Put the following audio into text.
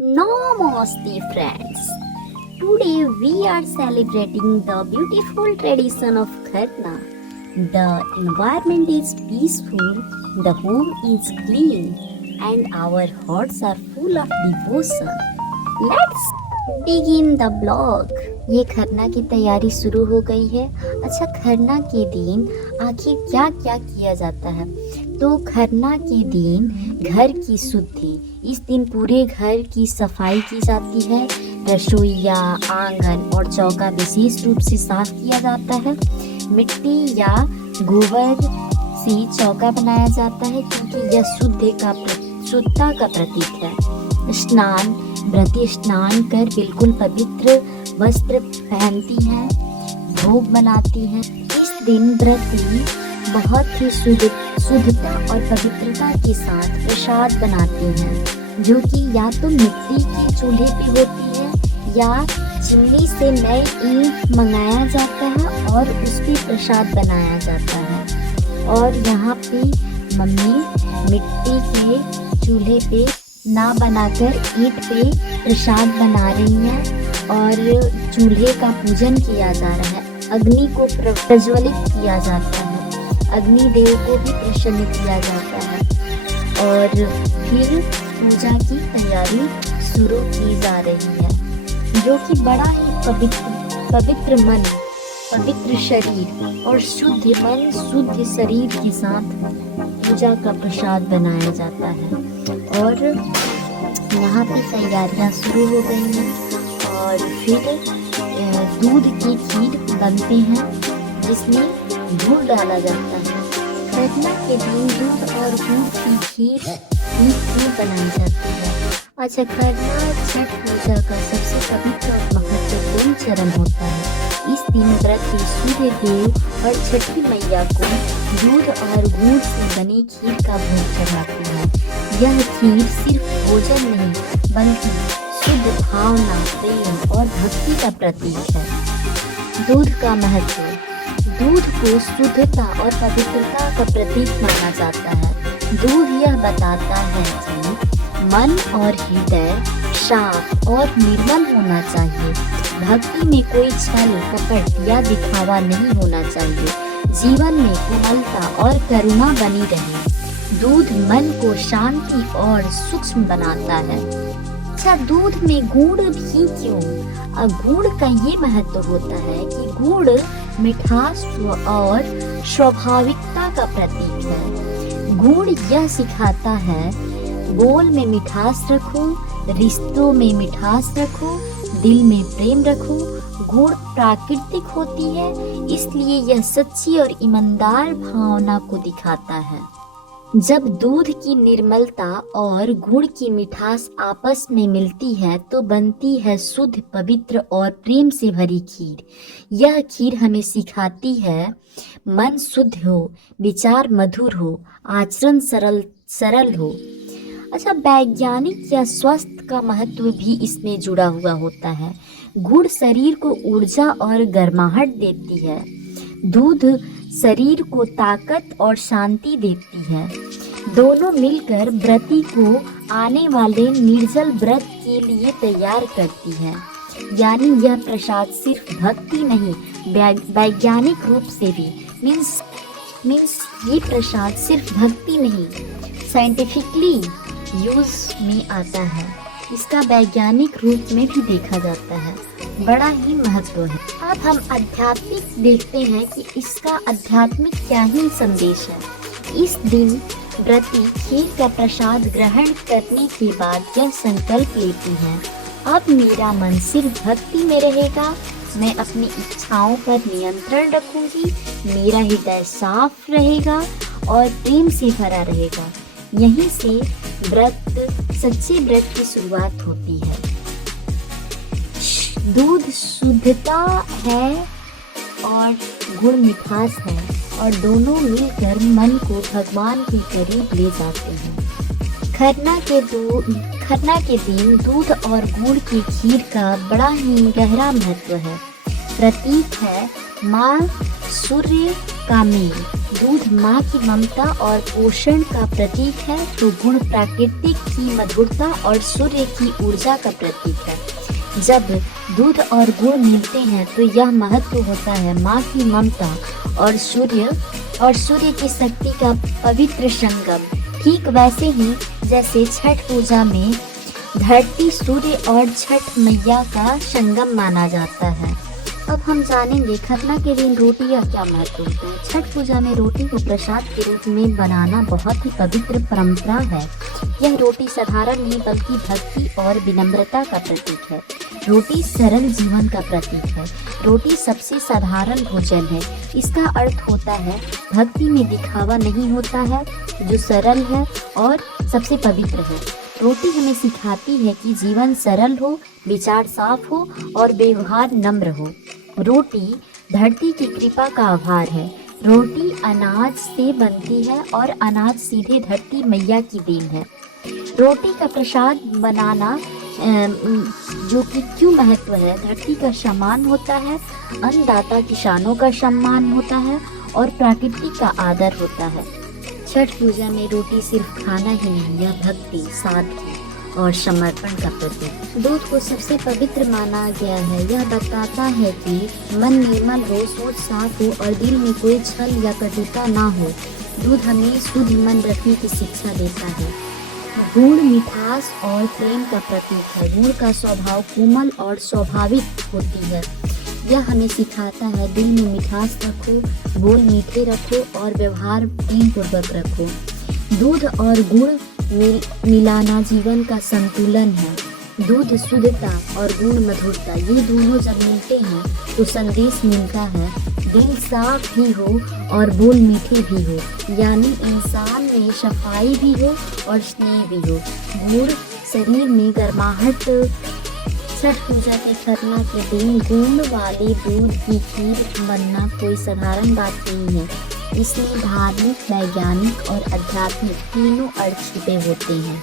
Namaste, friends. Today we are celebrating the beautiful tradition of Kharna. The environment is peaceful, the home is clean, and our hearts are full of devotion. Let's begin the vlog. ये खरना की तैयारी शुरू हो गई है। अच्छा, खरना के दिन आखिर क्या क्या किया जाता है? तो खरना के दिन घर की शुद्धि, इस दिन पूरे घर की सफाई की जाती है। रसोईया, आंगन और चौका विशेष रूप से साफ किया जाता है। मिट्टी या गोबर से चौका बनाया जाता है क्योंकि यह शुद्धता का प्रतीक है। स्नान, व्रती स्नान कर बिल्कुल पवित्र वस्त्र पहनती हैं, भोग बनाती हैं। इस दिन व्रती बहुत ही शुद्धता और पवित्रता के साथ प्रसाद बनाती हैं, जो कि या तो मिट्टी के चूल्हे पे होती है या चिमनी से नए ईंट मंगाया जाता है और उस पर प्रसाद बनाया जाता है। और यहाँ पे मम्मी मिट्टी के चूल्हे पे ना बनाकर ईंट पे प्रसाद बना रही हैं और चूल्हे का पूजन किया जा रहा है। अग्नि को प्रज्वलित किया जाता है, अग्निदेव को भी प्रसन्न किया जाता है और फिर पूजा की तैयारी शुरू की जा रही है, जो कि बड़ा ही पवित्र मन, पवित्र शरीर और शुद्ध मन, शुद्ध शरीर के साथ पूजा का प्रसाद बनाया जाता है। और यहाँ पे तैयारियाँ शुरू हो गई हैं और फिर दूध की खीर बनते हैं जिसमें गुड़ डाला जाता है। खरना के दिन दूध और गुड़ की खीर बनाई जाती है। अच्छा, खरना छठ पूजा का सबसे पवित्र और महत्वपूर्ण चरण होता है। इस दिन व्रती सूर्य देव और छठी मैया को दूध और गुड़ से बनी खीर का भोग चढ़ाती है। यह खीर सिर्फ भोजन नहीं बल्कि शुद्ध भावना, प्रेम और भक्ति का प्रतीक है। दूध का महत्व, दूध को शुद्धता और पवित्रता का प्रतीक माना जाता है। दूध यह बताता है कि मन और हृदय साफ और निर्मल होना चाहिए। भक्ति में कोई छल, कपट या दिखावा नहीं होना चाहिए। जीवन में कोमलता और करुणा बनी रहे। दूध मन को शांति और सूक्ष्म बनाता है। अच्छा, दूध में गुड़ भी क्यों? गुड़ का ये महत्व होता है कि गुड़ मिठास और स्वाभाविकता का प्रतीक है। गुड़ यह सिखाता है, बोल में मिठास रखो, रिश्तों में मिठास रखो, दिल में प्रेम रखो। गुड़ प्राकृतिक होती है, इसलिए यह सच्ची और ईमानदार भावना को दिखाता है। जब दूध की निर्मलता और गुड़ की मिठास आपस में मिलती है तो बनती है शुद्ध, पवित्र और प्रेम से भरी खीर। यह खीर हमें सिखाती है, मन शुद्ध हो, विचार मधुर हो, आचरण सरल हो। अच्छा, वैज्ञानिक या स्वास्थ्य का महत्व भी इसमें जुड़ा हुआ होता है। गुड़ शरीर को ऊर्जा और गर्माहट देती है। दूध शरीर को ताकत और शांति देती है। दोनों मिलकर व्रती को आने वाले निर्जल व्रत के लिए तैयार करती है। यानी यह प्रसाद सिर्फ भक्ति नहीं, वैज्ञानिक रूप से भी मीन्स ये प्रसाद सिर्फ भक्ति नहीं, साइंटिफिकली यूज में आता है। इसका वैज्ञानिक रूप में भी देखा जाता है। बड़ा ही महत्व है। अब हम आध्यात्मिक देखते हैं कि इसका आध्यात्मिक क्या ही संदेश है। इस दिन व्रती खीर का प्रसाद ग्रहण करने के बाद यह संकल्प लेती हैं, अब मेरा मन सिर्फ भक्ति में रहेगा, मैं अपनी इच्छाओं पर नियंत्रण रखूंगी, मेरा हृदय साफ रहेगा और प्रेम से भरा रहेगा। यहीं से सच्चे व्रत की शुरुआत होती है। दूध शुद्धता है और गुड़ मिठास है और दोनों मिलकर मन को भगवान के करीब ले जाते हैं। खरना के दिन दूध और गुड़ की खीर का बड़ा ही गहरा महत्व है। प्रतीक है माँ सूर्य का मेल। दूध माँ की ममता और पोषण का प्रतीक है, तो गुण प्राकृतिक की मधुरता और सूर्य की ऊर्जा का प्रतीक है। जब दूध और गुड़ मिलते हैं तो यह महत्व होता है माँ की ममता और सूर्य की शक्ति का पवित्र संगम। ठीक वैसे ही जैसे छठ पूजा में धरती, सूर्य और छठ मैया का संगम माना जाता है। अब हम जानेंगे खरना के दिन रोटी का क्या महत्व होता है। छठ पूजा में रोटी को प्रसाद के रूप में बनाना बहुत ही पवित्र परंपरा है। यह रोटी साधारण नहीं बल्कि भक्ति और विनम्रता का प्रतीक है। रोटी सरल जीवन का प्रतीक है। रोटी सबसे साधारण भोजन है। इसका अर्थ होता है भक्ति में दिखावा नहीं होता है, जो सरल है और सबसे पवित्र है। रोटी हमें सिखाती है कि जीवन सरल हो, विचार साफ हो और व्यवहार नम्र हो। रोटी धरती की कृपा का आभार है। रोटी अनाज से बनती है और अनाज सीधे धरती मैया की देन है। रोटी का प्रसाद बनाना जो कि क्यों महत्व है, धरती का सम्मान होता है, अन्नदाता किसानों का सम्मान होता है और प्रकृति का आदर होता है। छठ पूजा में रोटी सिर्फ खाना ही नहीं, यह भक्ति, सादगी और समर्पण का प्रतीक। दूध को सबसे पवित्र माना गया है। यह बताता है कि मन निर्मल हो, सोच साफ हो और दिल में कोई छल या कटुता ना हो। दूध हमें शुद्ध मन रखने की शिक्षा देता है। गुड़ मिठास और प्रेम का प्रतीक है। गुड़ का स्वभाव कोमल और स्वाभाविक होती है। यह हमें सिखाता है दिल में मिठास रखो, बोल मीठे रखो और व्यवहार प्रेम पूर्वक रखो। दूध और गुड़ मिलाना जीवन का संतुलन है। दूध शुद्धता और गुण मधुरता, ये दोनों जब मिलते हैं तो संदेश मिलता है दिल साफ भी हो और बोल मीठे भी हो, यानी इंसान में सफाई भी हो और स्नेह भी हो। गुड़ शरीर में गर्माहट। छठ पूजा के खरना के दिन गुण वाले दूध की खीर बनना कोई साधारण बात नहीं है। इसमें धार्मिक, वैज्ञानिक और आध्यात्मिक तीनों अर्थ छिपे होते हैं।